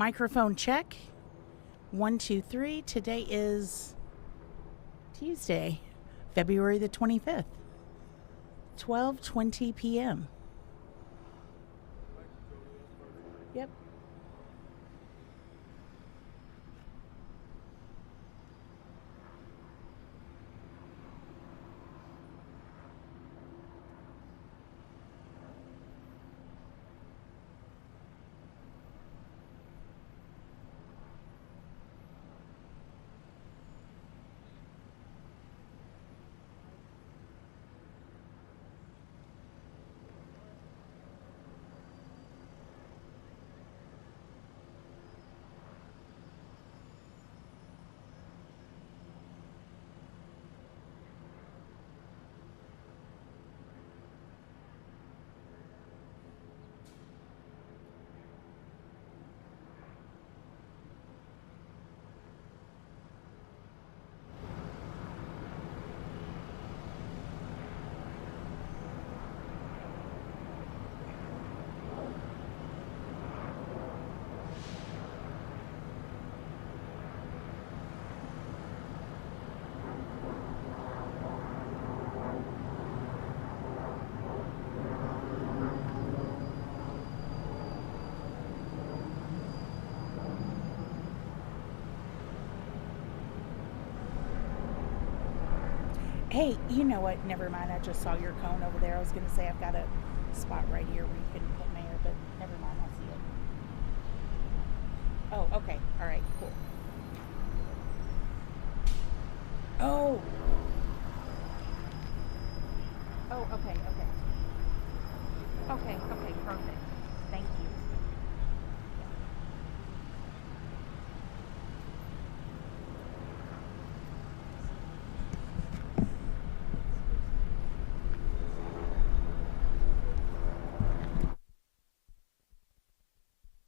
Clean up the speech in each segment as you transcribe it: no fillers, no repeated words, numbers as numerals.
Microphone check. 1, 2, 3. Today is Tuesday, February the 25th, 12:20 p.m. Yep. Hey, you know what? Never mind. I just saw your cone over there. I was going to say I've got a spot right here where you can put mayor, but never mind. I see it. Oh, okay. All right. Cool. Oh. Oh, okay. Okay. Okay. Okay. Perfect. Thank you.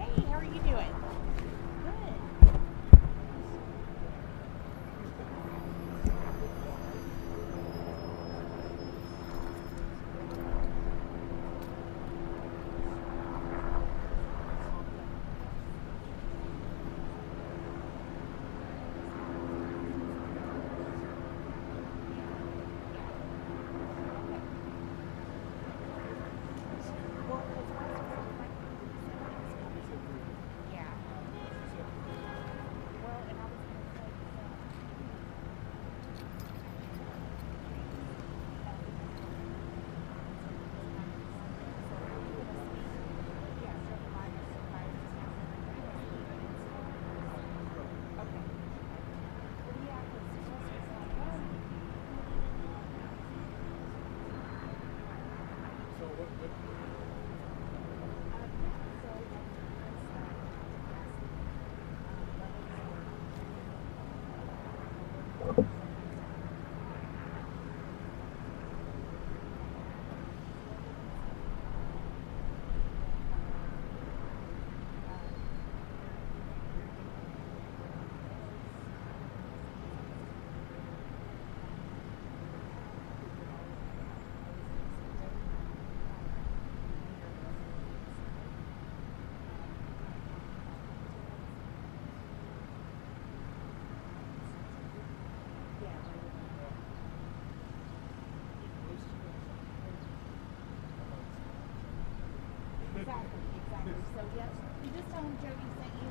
Hey, how are you doing? Good. Yeah. Well, and I was going to say, exactly. So, yes, you just tell him Jody sent you.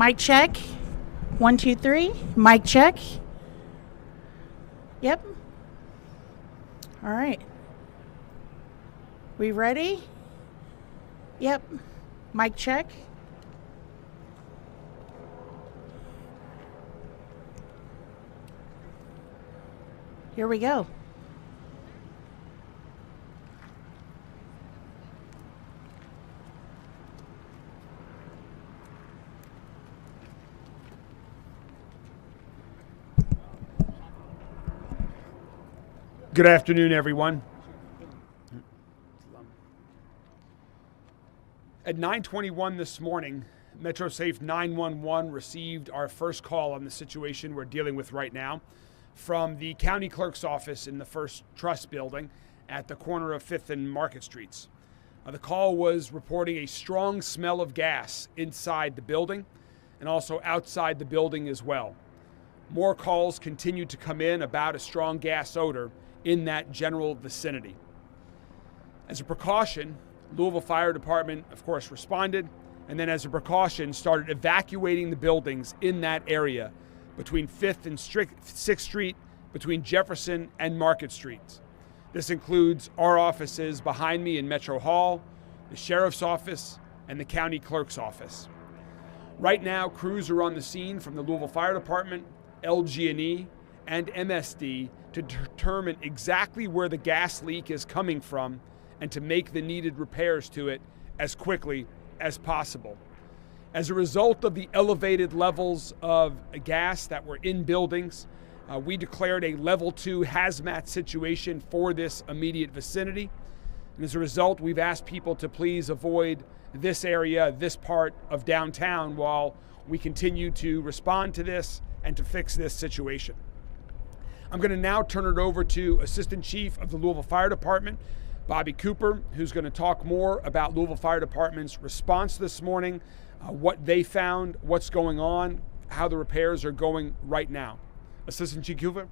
Mic check. 1, 2, 3. Mic check. Yep. All right. We ready? Yep. Mic check. Here we go. Good afternoon, everyone. At 9:21 this morning, MetroSafe 911 received our first call on the situation we're dealing with right now from the county clerk's office in the First Trust building at the corner of 5th and Market Streets. The call was reporting a strong smell of gas inside the building and also outside the building as well. More calls continued to come in about a strong gas odor in that general vicinity. As a precaution, Louisville Fire Department, of course, responded, and then as a precaution, started evacuating the buildings in that area between 5th and 6th Street, between Jefferson and Market Streets. This includes our offices behind me in Metro Hall, the Sheriff's Office, and the County Clerk's Office. Right now, crews are on the scene from the Louisville Fire Department, LG&E, and MSD to determine exactly where the gas leak is coming from and to make the needed repairs to it as quickly as possible. As a result of the elevated levels of gas that were in buildings, we declared a level 2 hazmat situation for this immediate vicinity. And as a result, we've asked people to please avoid this area, this part of downtown, while we continue to respond to this and to fix this situation. I'm going to now turn it over to Assistant Chief of the Louisville Fire Department, Bobby Cooper, who's going to talk more about Louisville Fire Department's response this morning, what they found, what's going on, how the repairs are going right now. Assistant Chief Cooper.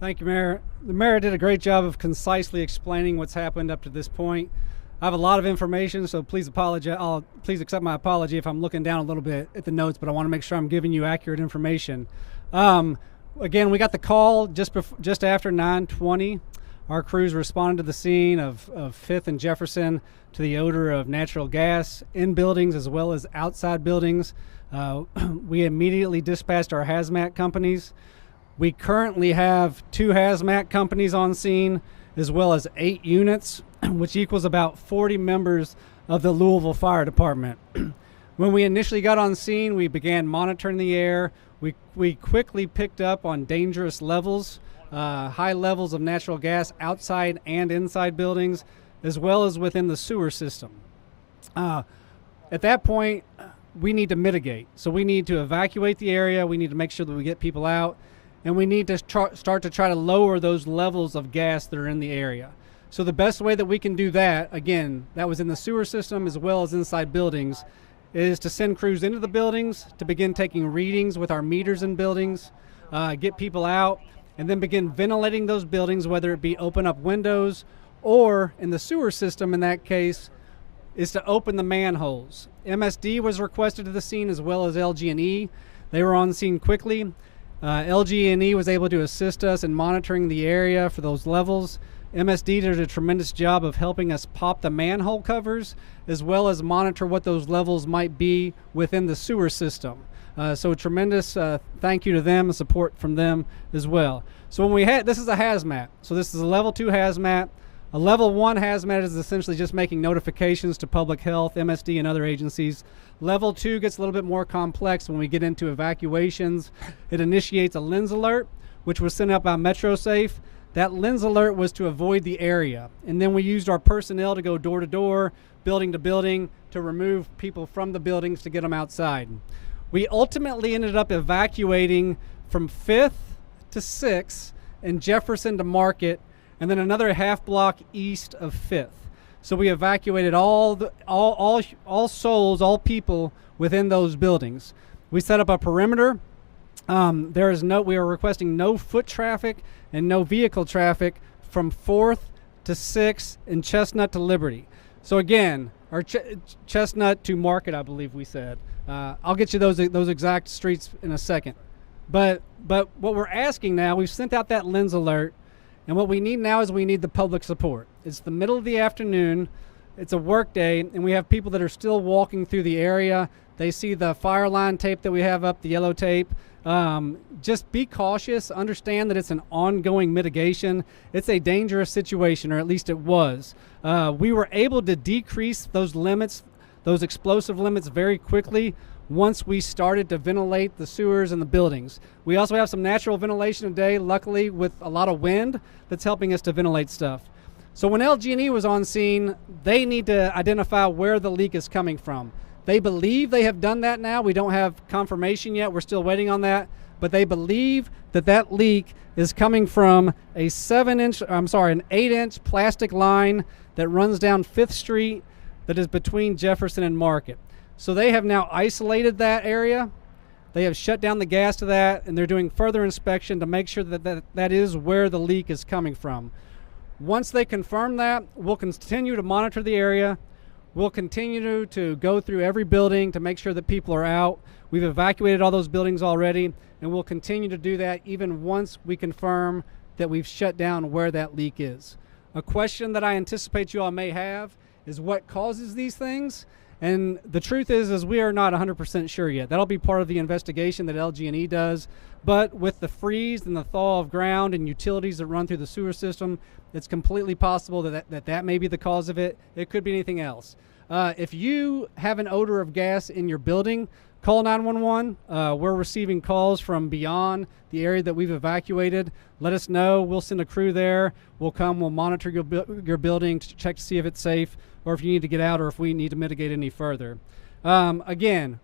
Thank you, Mayor. The Mayor did a great job of concisely explaining what's happened up to this point. I have a lot of information, so please accept my apology if I'm looking down a little bit at the notes, but I want to make sure I'm giving you accurate information. Again, we got the call just after 9:20. Our crews responded to the scene of 5th and Jefferson to the odor of natural gas in buildings as well as outside buildings. We immediately dispatched our hazmat companies. We currently have 2 hazmat companies on scene as well as 8 units, which equals about 40 members of the Louisville Fire Department. When we initially got on scene, we began monitoring the air. We quickly picked up on dangerous levels, high levels of natural gas outside and inside buildings, as well as within the sewer system. At that point, we need to mitigate. So we need to evacuate the area. We need to make sure that we get people out, and we need to start to try to lower those levels of gas that are in the area. So the best way that we can do that, again, that was in the sewer system as well as inside buildings, is to send crews into the buildings to begin taking readings with our meters in buildings, get people out, and then begin ventilating those buildings, whether it be open up windows or in the sewer system in that case, is to open the manholes. MSD was requested to the scene as well as LG&E. They were on scene quickly. LG&E was able to assist us in monitoring the area for those levels. MSD did a tremendous job of helping us pop the manhole covers as well as monitor what those levels might be within the sewer system. So a tremendous thank you to them and support from them as well. So when this is a hazmat. So this is a level 2 hazmat. A level 1 hazmat is essentially just making notifications to public health, MSD, and other agencies. Level 2 gets a little bit more complex when we get into evacuations. It initiates a lens alert, which was sent out by MetroSafe. That lens alert was to avoid the area. And then we used our personnel to go door to door, building to building, to remove people from the buildings to get them outside. We ultimately ended up evacuating from 5th to 6th and Jefferson to Market, and then another half block east of 5th. So we evacuated all souls, all people within those buildings. We set up a perimeter. We are requesting no foot traffic and no vehicle traffic from 4th to 6th and Chestnut to Liberty. So again, our Chestnut to Market, I believe we said. I'll get you those exact streets in a second. But what we're asking now, we've sent out that lens alert, and what we need now is we need the public support. It's the middle of the afternoon. It's a work day, and we have people that are still walking through the area. They see the fire line tape that we have up, the yellow tape. Just be cautious. Understand that it's an ongoing mitigation. It's a dangerous situation, or at least it was. We were able to decrease those limits, those explosive limits, very quickly once we started to ventilate the sewers and the buildings. We also have some natural ventilation today, luckily with a lot of wind that's helping us to ventilate stuff. So when LG&E was on scene, they need to identify where the leak is coming from. They believe they have done that now. We don't have confirmation yet. We're still waiting on that. But they believe that that leak is coming from an 8-inch plastic line that runs down 5th Street that is between Jefferson and Market. So they have now isolated that area. They have shut down the gas to that, and they're doing further inspection to make sure that is where the leak is coming from. Once they confirm that, we'll continue to monitor the area. We'll continue to go through every building to make sure that people are out. We've evacuated all those buildings already, and we'll continue to do that even once we confirm that we've shut down where that leak is. A question that I anticipate you all may have is what causes these things? And the truth is we are not 100% sure yet. That'll be part of the investigation that LG&E does. But with the freeze and the thaw of ground and utilities that run through the sewer system, it's completely possible that may be the cause of it. It could be anything else. If you have an odor of gas in your building, call 911. We're receiving calls from beyond the area that we've evacuated. Let us know. We'll send a crew there. We'll come. We'll monitor your building to check to see if it's safe, or if you need to get out, or if we need to mitigate any further. Again,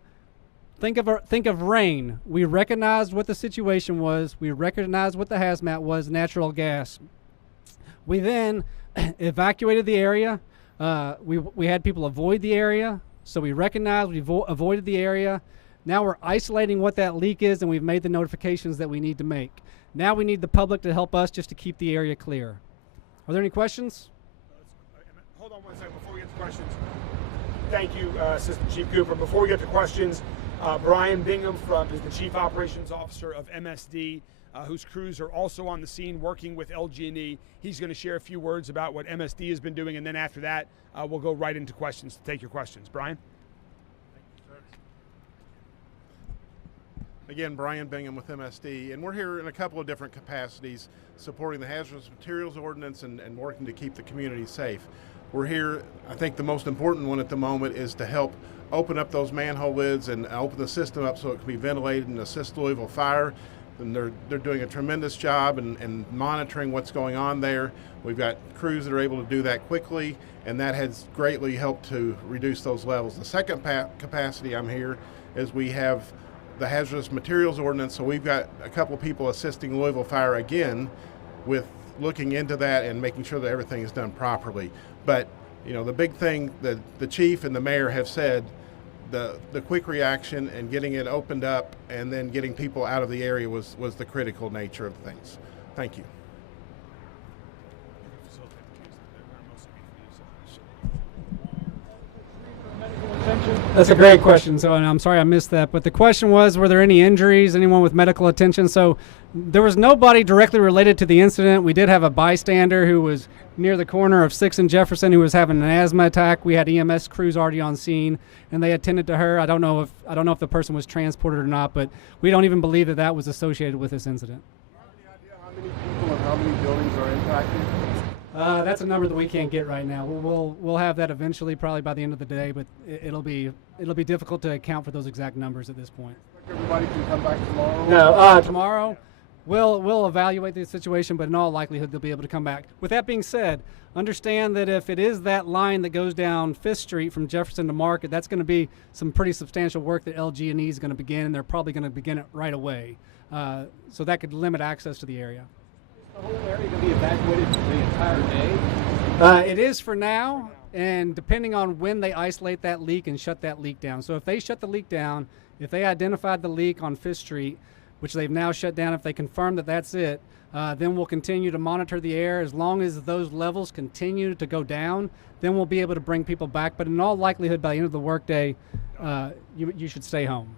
think of rain. We recognized what the situation was. We recognized what the hazmat was, natural gas. We then evacuated the area. We had people avoid the area, so we recognized we avoided the area. Now we're isolating what that leak is, and we've made the notifications that we need to make. Now we need the public to help us just to keep the area clear. Are there any questions? Hold on one second before we get to questions. Thank you, Assistant Chief Cooper. Before we get to questions, Brian Bingham is the Chief Operations Officer of MSD, whose crews are also on the scene working with LG&E. He's going to share a few words about what MSD has been doing, and then after that, we'll go right into questions to take your questions. Brian? Again, Brian Bingham with MSD, and we're here in a couple of different capacities supporting the Hazardous Materials Ordinance and working to keep the community safe. We're here, I think the most important one at the moment is to help open up those manhole lids and open the system up so it can be ventilated and assist Louisville Fire. And they're doing a tremendous job and monitoring what's going on there. We've got crews that are able to do that quickly, and that has greatly helped to reduce those levels. The second capacity I'm here is we have the Hazardous Materials Ordinance, so we've got a couple of people assisting Louisville Fire again with looking into that and making sure that everything is done properly. But you know, the big thing that the chief and the mayor have said, the quick reaction and getting it opened up and then getting people out of the area was the critical nature of things. Thank you. That's a great question. So, and I'm sorry I missed that, but the question was, were there any injuries, anyone with medical attention? So there was nobody directly related to the incident. We did have a bystander who was near the corner of 6th and Jefferson who was having an asthma attack. We had EMS crews already on scene, and they attended to her. I don't know if the person was transported or not, but we don't even believe that was associated with this incident. Do you have any idea how many people and how many buildings are impacted? That's a number that we can't get right now. We'll have that eventually, probably by the end of the day, but it'll be difficult to account for those exact numbers at this point. Everybody can come back tomorrow? No, tomorrow we'll evaluate the situation, but in all likelihood they'll be able to come back. With that being said, understand that if it is that line that goes down 5th Street from Jefferson to Market, that's going to be some pretty substantial work that LG&E is going to begin, and they're probably going to begin it right away. So that could limit access to the area. The whole area going to be evacuated for the entire day? It is for now, and depending on when they isolate that leak and shut that leak down. So if they shut the leak down, if they identified the leak on 5th Street, which they've now shut down, if they confirm that that's it, Then we'll continue to monitor the air. As long as those levels continue to go down, then we'll be able to bring people back. But in all likelihood, by the end of the workday, you should stay home.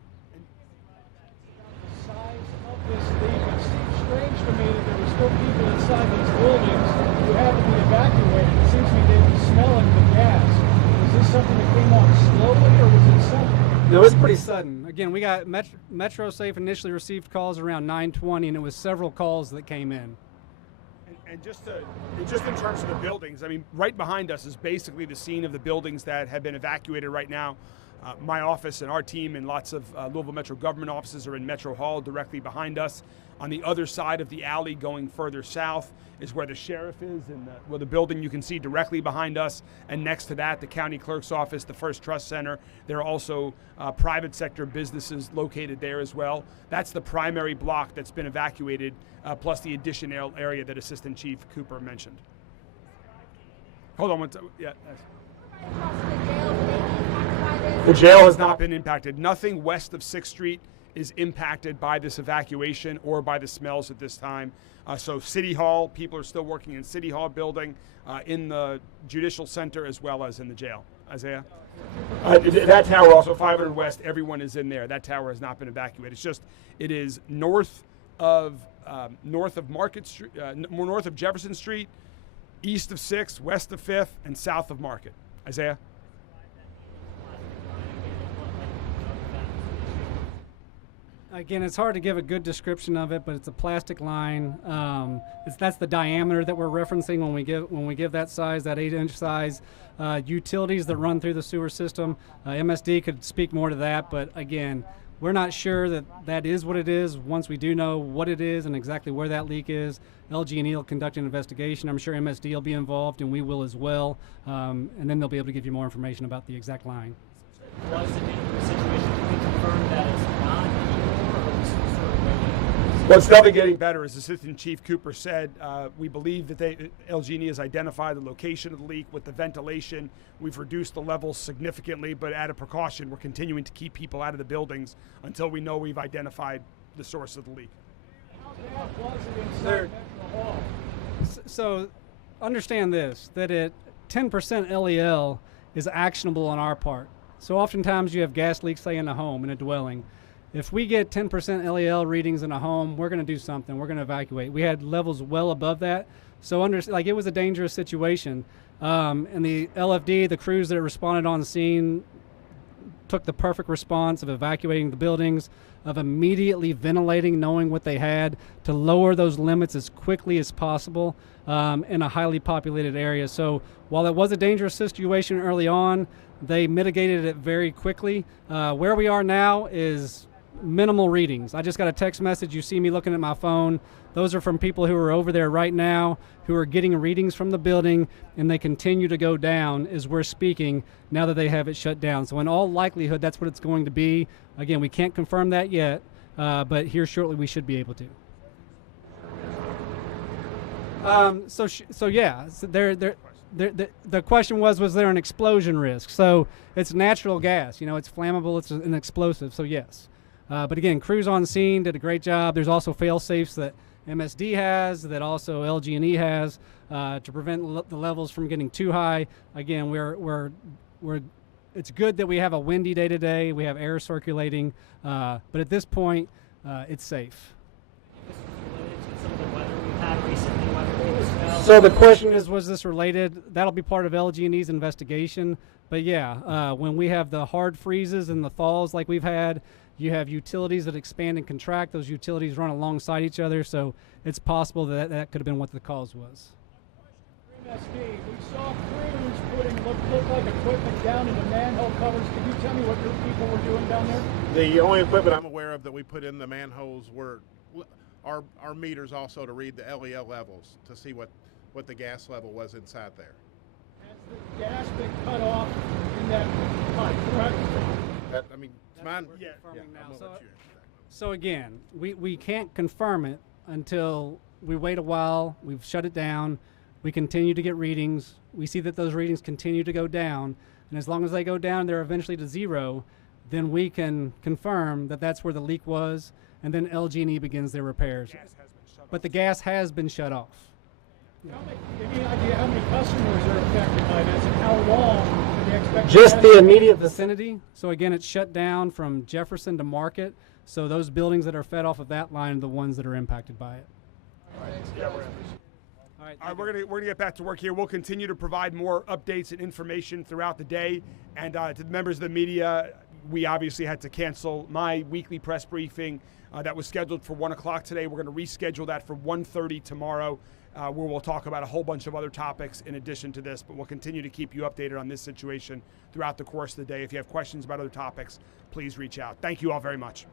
The size of this leak, it seems strange to me that there were still people inside these buildings who had to be evacuated. It seems to me they'd be smelling the gas. Was this something that came on slowly, or was it sudden? No, it's pretty sudden. Again, we got Metro Safe initially received calls around 9:20, and it was several calls that came in. And just in terms of the buildings, I mean, right behind us is basically the scene of the buildings that have been evacuated right now. My office and our team and lots of Louisville Metro government offices are in Metro Hall directly behind us. On the other side of the alley going further south is where the sheriff is, and the building you can see directly behind us. And next to that, the county clerk's office, the First Trust Center. There are also private sector businesses located there as well. That's the primary block that's been evacuated, plus the additional area that Assistant Chief Cooper mentioned. Hold on one second. Yeah. The jail has not been impacted. Nothing west of 6th Street is impacted by this evacuation or by the smells at this time. So City Hall, people are still working in City Hall building, in the Judicial Center, as well as in the jail. Isaiah? That tower also, 500 West, everyone is in there. That tower has not been evacuated. It's just, it is north of Market Street, north of Jefferson Street, east of 6th, west of 5th, and south of Market. Isaiah? Again, it's hard to give a good description of it, but it's a plastic line. That's the diameter that we're referencing when we give that size, that 8-inch size. Utilities that run through the sewer system, MSD could speak more to that, but again, we're not sure that is what it is. Once we do know what it is and exactly where that leak is, LG&E will conduct an investigation. I'm sure MSD will be involved, and we will as well, and then they'll be able to give you more information about the exact line. Was it a dangerous situation? Can we confirm that it's not anymore, or is it sort of waiting? Well, it's definitely getting better. As Assistant Chief Cooper said, we believe that LG&E has identified the location of the leak with the ventilation. We've reduced the levels significantly, but out of precaution, we're continuing to keep people out of the buildings until we know we've identified the source of the leak. How bad was it inside Metro Hall? So understand this, that at 10% LEL is actionable on our part. So oftentimes you have gas leaks, say, in a home, in a dwelling. If we get 10% LEL readings in a home, we're going to do something. We're going to evacuate. We had levels well above that. So it was a dangerous situation. And the LFD, the crews that responded on the scene, took the perfect response of evacuating the buildings, of immediately ventilating, knowing what they had, to lower those limits as quickly as possible in a highly populated area. So while it was a dangerous situation early on, they mitigated it very quickly. Where we are now is minimal readings. I just got a text message. You see me looking at my phone. Those are from people who are over there right now who are getting readings from the building, and they continue to go down as we're speaking now that they have it shut down. So in all likelihood, that's what it's going to be. Again, we can't confirm that yet, but here shortly we should be able to. The question was there an explosion risk? So it's natural gas. You know, it's flammable. It's an explosive. So yes. But again, crews on scene did a great job. There's also fail-safes that MSD has, that also LG&E has, to prevent the levels from getting too high. Again, it's good that we have a windy day today. We have air circulating, but at this point, it's safe. This is related to some of the weather we've had recently, whether it was snow. So the question is, was this related? That'll be part of LG&E's investigation. But yeah, when we have the hard freezes and the thaws like we've had, you have utilities that expand and contract. Those utilities run alongside each other, so it's possible that could have been what the cause was. MSD, we saw crews putting what looked like equipment down into manhole covers. Can you tell me what your people were doing down there? The only equipment I'm aware of that we put in the manholes were our meters, also to read the LEL levels to see what the gas level was inside there. Has the gas been cut off in that pipe, correct? It's mine. Yeah. So again, we can't confirm it until we wait a while. We've shut it down. We continue to get readings. We see that those readings continue to go down, and as long as they go down, they're eventually to zero. Then we can confirm that that's where the leak was, and then LG&E begins their repairs. Gas has been shut but the gas has been shut off. Any idea how many customers are affected by this and how long can they expect? Just the immediate vicinity. So again, it's shut down from Jefferson to Market. So those buildings that are fed off of that line are the ones that are impacted by it. All right, we're gonna get back to work here. We'll continue to provide more updates and information throughout the day. And to the members of the media, we obviously had to cancel my weekly press briefing that was scheduled for 1 o'clock today. We're going to reschedule that for 1:30 tomorrow, where we'll talk about a whole bunch of other topics in addition to this. But we'll continue to keep you updated on this situation throughout the course of the day. If you have questions about other topics, please reach out. Thank you all very much.